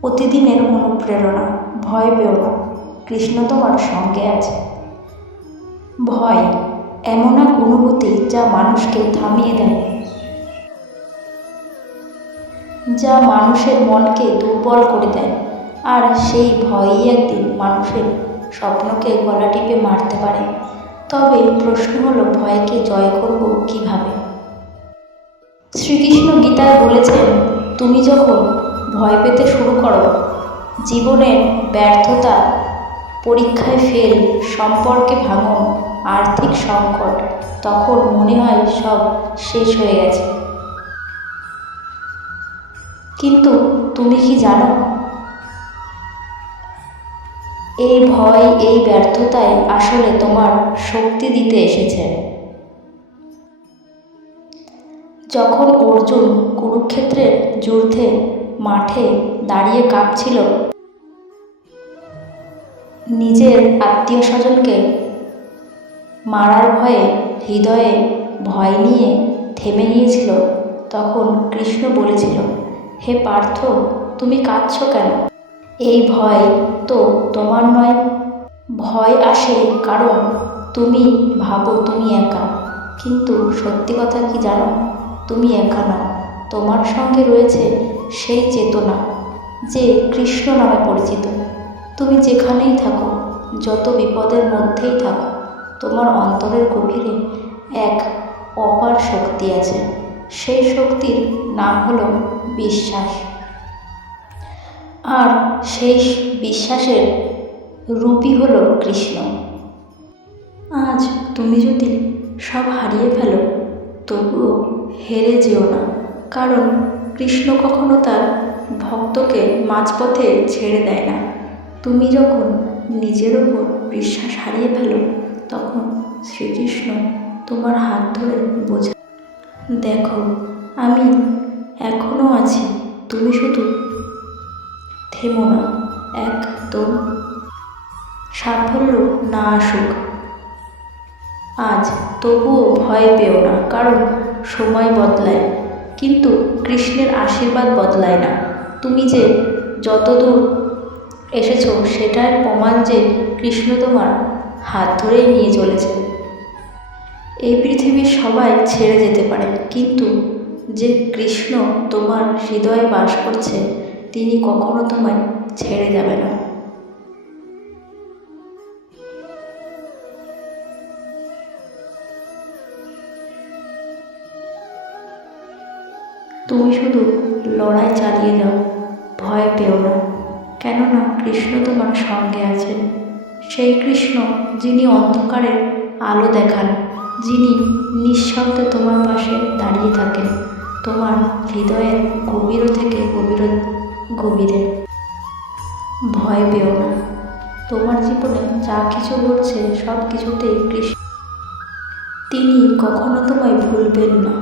প্রতিদিনের অনুপ্রেরণা। ভয় পেও না, কৃষ্ণ তোমার সঙ্গে আছে। ভয় এমন এক অনুভূতি যা মানুষকে থামিয়ে দেয়, যা মানুষের মনকে দুর্বল করে দেয়। আর সেই ভয়ই একদিন মানুষের স্বপ্নকে গলা টিপে মারতে পারে। তবে প্রশ্ন হলো, ভয়কে জয় করব কিভাবে? শ্রীকৃষ্ণ গীতায় বলেছেন, তুমি যখন ভয় পেতে শুরু করো, জীবনের ব্যর্থতা, পরীক্ষায় ফেল, সম্পর্কে ভাঙন, আর্থিক সংকট, তখন মনে হয় সব শেষ হয়ে গেছে। কিন্তু তুমি কি জানো, এই ভয়, এই ব্যর্থতায় আসলে তোমার শক্তি দিতে এসেছে। যখন অর্জুন কুরুক্ষেত্রের যুদ্ধে মাঠে দাঁড়িয়ে কাঁপছিল, নিজের আত্মীয় স্বজনকে মারার ভয়ে হৃদয়ে ভয় নিয়ে থেমে গিয়েছিল, তখন কৃষ্ণ বলেছিল, হে পার্থ, তুমি কাঁদছ কেন? এই ভয় তো তোমার নয়। ভয় আসে কারণ তুমি ভাবো তুমি একা। কিন্তু সত্যি কথা কি জানো, তুমি একা নও। তোমার সঙ্গে রয়েছে সেই চেতনা যে কৃষ্ণ নামে পরিচিত। তুমি যেখানেই থাকো, যত বিপদের মধ্যেই থাকো, তোমার অন্তরের গভীরে এক অপার শক্তি আছে। সেই শক্তির নাম হলো বিশ্বাস। আর সেই বিশ্বাসের রূপই হলো কৃষ্ণ। আজ তুমি যদি সব হারিয়ে ফেলো, তবুও হেরে যেও না, কারণ কৃষ্ণ কখনো তার ভক্তকে মাঝপথে ছেড়ে দেয় না। তুমি যখন নিজের ওপর বিশ্বাস হারিয়ে ফেলো, তখন শ্রীকৃষ্ণ তোমার হাত ধরে বোঝায়, দেখো আমি এখনও আছি, তুমি শুধু থেমো না। একদম সাফল্য না আসুক আজ, তবুও ভয় পেও না, কারণ সময় বদলায়, কিন্তু কৃষ্ণের আশীর্বাদ বদলায় না। তুমি যে যতদূর এসেছো, সেটার প্রমাণ যে কৃষ্ণ তোমার হাত ধরেই নিয়ে চলেছে। এই পৃথিবীর সবাই ছেড়ে যেতে পারে, কিন্তু যে কৃষ্ণ তোমার হৃদয়ে বাস করছে, তিনি কখনো তোমায় ছেড়ে যাবে না। তুমি শুধু লড়াই চালিয়ে যাও, ভয় পেও না, কেননা কৃষ্ণ তোমার সঙ্গে আছেন। সেই কৃষ্ণ যিনি অন্ধকারের আলো দেখান, যিনি নিঃশব্দে তোমার পাশে দাঁড়িয়ে থাকেন, তোমার হৃদয়ের গভীর থেকে গভীরে। ভয় পেও না, তোমার জীবনে যা কিছু ঘটছে সব কিছুতেই কৃষ্ণ, তিনি কখনো তোমায় ভুলবেন না।